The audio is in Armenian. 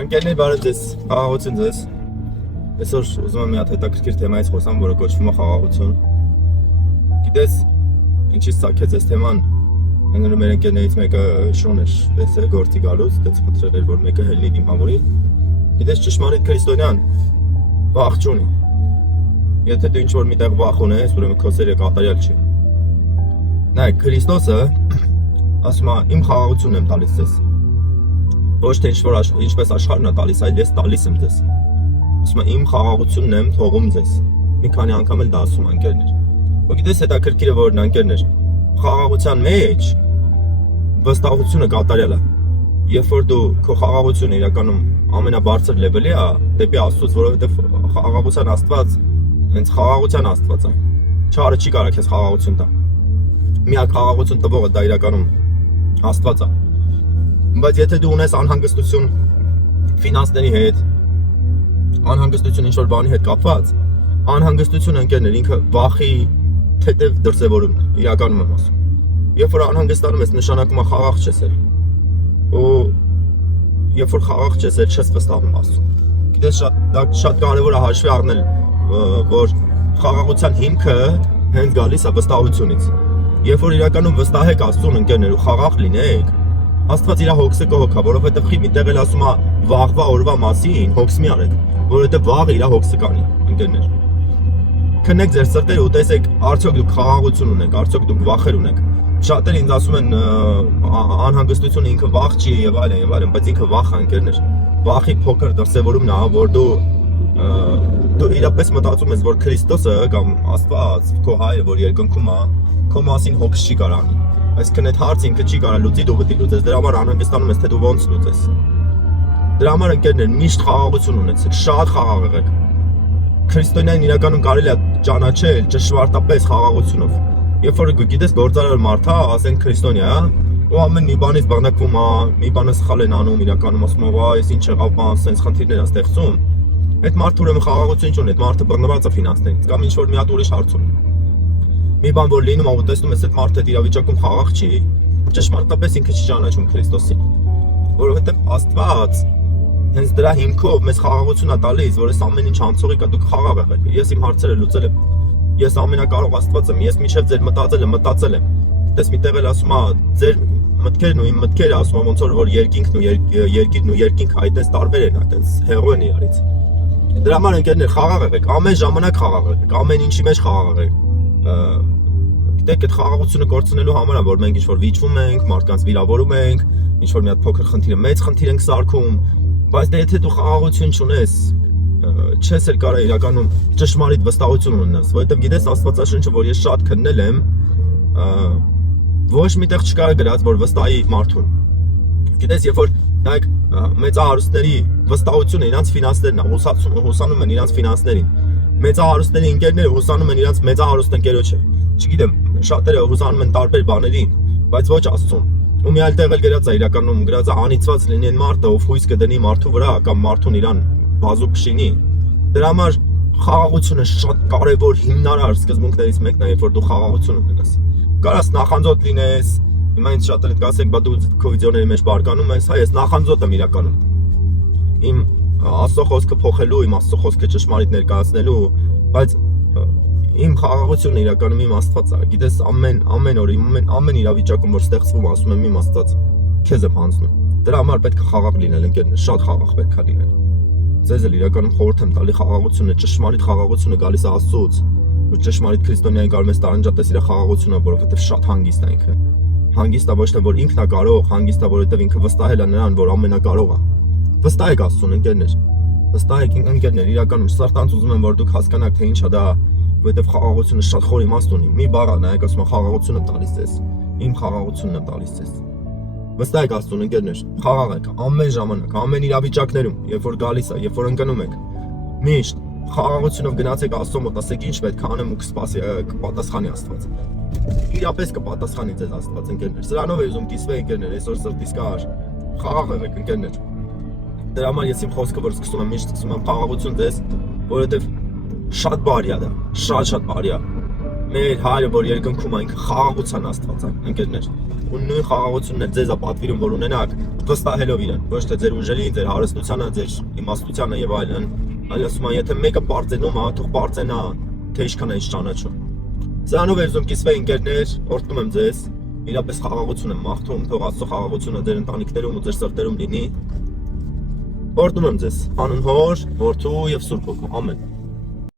Ընկերներ բարև ձեզ, խաղաղություն ձեզ։ Այսօր ուզում եմ մի հատ հետաքրքիր թեմայից խոսամ, որը կոչվում է խաղաղություն։ Գիտես, ինչից ցակեց այս թեման։ Ընկերներ մեր ընկերներից մեկը Շոն էր, էս է գործի գալուց, դից խնդրել էր, որ մեկը հելնի դիմավորի։ Գիտես, ճշմարիտ քրիստոնյան վախ չունի։ Եթե դու ինչ-որ միտեղ վախ ունես, ուրեմն քո սերը կատարյալ չի։ Նայեք, Քրիստոսը ասում է, իմ խաղաղությունն եմ տալիս ձեզ։ Ոչ թե ինչպես աշխարհն է տալիս, այլ ես տալիս եմ ձեզ։ Ասում եմ իմ խաղաղությունն եմ թողում ձեզ։ Մի քանի անգամ էլ դա ասում եմ ընկերներ։ Ու գիտես հետաքրքիրը որն է ընկերներ, խաղաղության մեջ վստահությունը կատարյալ է։ Երբ որ դու քո խաղաղությունը իրականում ամենաբարձր լեվելի է դեպի Աստծո, որովհետև խաղաղության Աստված հենց խաղաղության Աստված է։ Չարը չի կարող քեզ խաղաղություն տա։ Միակ խաղաղություն տվողը դա իրականում Աստված է։ Բայց եթե դու ունես անհանգստություն ֆինանսների հետ, անհանգստություն ինչ-որ բանի հետ կապված, անհանգստությունը ընկերներ ինքը վախի թեթև դրսևորումն է, իրականում եմ ասում։ Երբ որ անհանգստանում ես, նշանակում է խաղաղ չես ել։ Ու երբ որ խաղաղ չես ել, չես վստահում Աստծուն։ Գիտես, դա շատ կարևոր է հաշվի առնել, որ խաղաղության հիմքը հենց գալիս է վստահությունից։ Երբ որ իրականում վստահեք Աստծուն ընկերներ ու խաղաղ լինեք, Աստված իր հոգսը կհոգա, որովհետև խի միտեղ էլ ասում է վաղվա օրվա մասին հոգս մի արեք, որովհետև վաղը իր հոգսը կանի, ընկերներ։ Քննեք ձեր սրտերը ու տեսեք, արդյոք դուք խաղաղություն ունեք, արդյոք դուք վախեր ունեք։ Շատերը ինձ ասում են անհանգստությունը ինքը վախ չի եւ այլն, բայց ինքը վախ է, ընկերներ։ Վախի փոքր դրսևորումն է, որ դու իրապես մտածում ես, որ Քրիստոսը կամ Աստված, քո հայրը, որ երկնքում է, քո մասին հոգս չի կարող անի։ Այսինքն այդ հարցը ինքը չի կարող լուծի, դու պետք է լուծես, դրա համար անհանգստանում ես, թե դու ոնց լուծես։ Դրա համար ընկերներ միշտ խաղաղություն ունեցեք, շատ խաղաղ եղեք։ Քրիստոնյան իրականում կարելի է ճանաչել ճշմարտապես խաղաղությունով։ Երբ որ գիտես գործարար մարդ է, ասենք քրիստոնյա է, ու ամեն մի բանից բռնակվում է, մի բանը սխալ են անում, իրականում ասում է, «Վայ, այս ինչ եղավ, բան, sense խնդիրներ է ստեղծում»։ Այդ մարդը ուրեմն խաղաղություն չունի, այդ մարդը բռնված է ֆինանսներից, կամ ինչ-որ մի հատ ուրիշ հարց ունի։ Մի բան որ լինում է ու տեսնում ես այդ մարդը իրավիճակում խաղաղ չի, ճշմարտապես ինքը չի ճանաչում Քրիստոսին, որովհետև Աստված հենց դրա հիմքով մեզ խաղաղություն է տալիս, որ այս ամեն ինչ անցողի կա, դուք խաղաղ եղեք։ Ես իմ հարցերը լուծել եմ։ Ես ամենակարող Աստված եմ, ես մինչև ձեր մտածել եմ։ Դες միտեղ էլ ասում է ձեր մտքերն ու իմ մտքերը ասում ոնց որ երկինքն ու երկիրն ու երկինքը այդպես տարբեր են, այդպես հեղու են իրարից։ Դրա համար ընկերներ խաղաղ եղեք, ամեն ժամանակ խաղաղ եղեք, ամեն ինչի մեջ խաղաղ եղեք։ Գիտեք, այդ խաղաղությունը կորցնելու համար է, որ մենք ինչ-որ վիճվում ենք, մարդկանց վիրավորում ենք, ինչ-որ մի հատ փոքր խնդիրը մեծ խնդիր ենք սարքում, բայց դե եթե դու խաղաղություն չունես, չես էլ կարող իրականում ճշմարիտ վստահություն ունենաս, որովհետև գիտես Աստվածաշունչը, որ ես շատ քննել եմ, ոչ միտեղ չկա գրած, որ վստահի մարդուն։ Գիտես, երբ որ նայեք մեծահարուստների վստահությունը իրանց ֆինանսներն է, հուսանում են իրանց ֆինանսներին։ Մեծահարուստների ընկերները հուսանում են իրանց մեծահարուստ ընկերոջը։ Չգիտեմ, շատերը հուսանում են տարբեր բաներին, բայց ոչ Աստծուն։ Ու մի այլ տեղ էլ գրած է իրականում գրած է անիծված լինի այն մարդը, ով հույս կդնի մարդու վրա կամ մարդուն իրան բազուկ կշինի։ Դրա համար խաղաղությունը շատ կարևոր հիմնարար սկզբունքներից մեկն է, երբ որ դու խաղաղություն ունենաս։ Կարաս նախանձոտ լինես, հիմա ինձ շատերը կասեք, բա դու քո վիդեոների մեջ բարկանում ես, հա ես նախանձոտ եմ իրականում։ Իմ Աստծո խոսքը փոխելու, իմ Աստծո խոսքը ճշմարիտ ներկայացնելու, բայց իմ խաղաղությունը իրականում իմ Աստված է։ Գիտես ամեն օր, ամեն իրավիճակում որ ստեղծվում, ասում եմ իմ Աստված, քեզ եմ հանձնում։ Դրա համար պետք է խաղաղ լինել, ընկերներ, շատ խաղաղ պետք է լինել։ Ձեզ էլ իրականում խորհուրդ եմ տալի խաղաղությունը, ճշմարիտ խաղաղությունը գալիս է Աստծուց։ Ու ճշմարիտ քրիստոնյայի կարող ես տարանջատես իր խաղաղությունը, որովհետև շատ հանգիստ է ինքը։ Հանգիստ է ոչ թե որ ինքն է կարող, հանգիստ է որովհետև ինքը վստահել է նրան, որ ամենակարող է։ Վստահեք Աստծուն, ընկերներ։ Վստահեք ընկերներ, իրականում սրտանց ուզում եմ որ դուք հասկանաք թե ինչ է դա, որովհետև խաղաղությունը շատ խոր իմաստ ունի։ Մի բառ է, նայեք ասում եմ խաղաղություն եմ տալիս ձեզ։ Իմ խաղաղությունն եմ տալիս ձեզ։ Վստահեք Աստծուն, ընկերներ, խաղաղ եք ամեն ժամանակ, ամեն իրավիճակներում, երբ որ գալիս է, երբ որ ընկնում եք։ Միշտ խաղաղությունով գնացեք Աստծո մոտ, ասեք ինչ պետք է անեմ ու կպատասխանի Աստված։ Իրապես կպատասխանի ձեզ Աստված, ընկերներ։ Սրանով է ուզում կիսվել, ընկերներ, այսօր սրտիս կար։ Խաղաղ եղեք, ընկերներ։ Դրա համար ես իմ խոսքը որ սկսում եմ, միշտ սկսում եմ խաղաղություն ձեզ, որովհետև շատ բարի է դա, շատ բարի է։ մեր հայրը, որ երկնքում այն խաղաղության Աստված է, ընկերներ։ Ու նույն խաղաղությունն է ձեզ ապատվիրում, որ ունենաք վստահելով իրեն, ոչ թե ձեր ուժերին, ձեր հարստությանը, ձեր իմաստությանը եւ այլն, այլ ասում են, եթե մեկը բարձենում է, թող բարձենա, թե ինչքան է ինձ ճանաչում։ Սրանով երբ կիսվեի ընկերներ, օրհնում եմ ձեզ, իրապես խաղաղություն եմ մաղթում, թող Աստծո խաղաղությունը ձեր ընտանիքներում ու ձեր սրտերում լինի։ Օրհնում եմ ձեզ, անուն Հոր, Որդու եւ Սուրբ Հոգու, ամեն։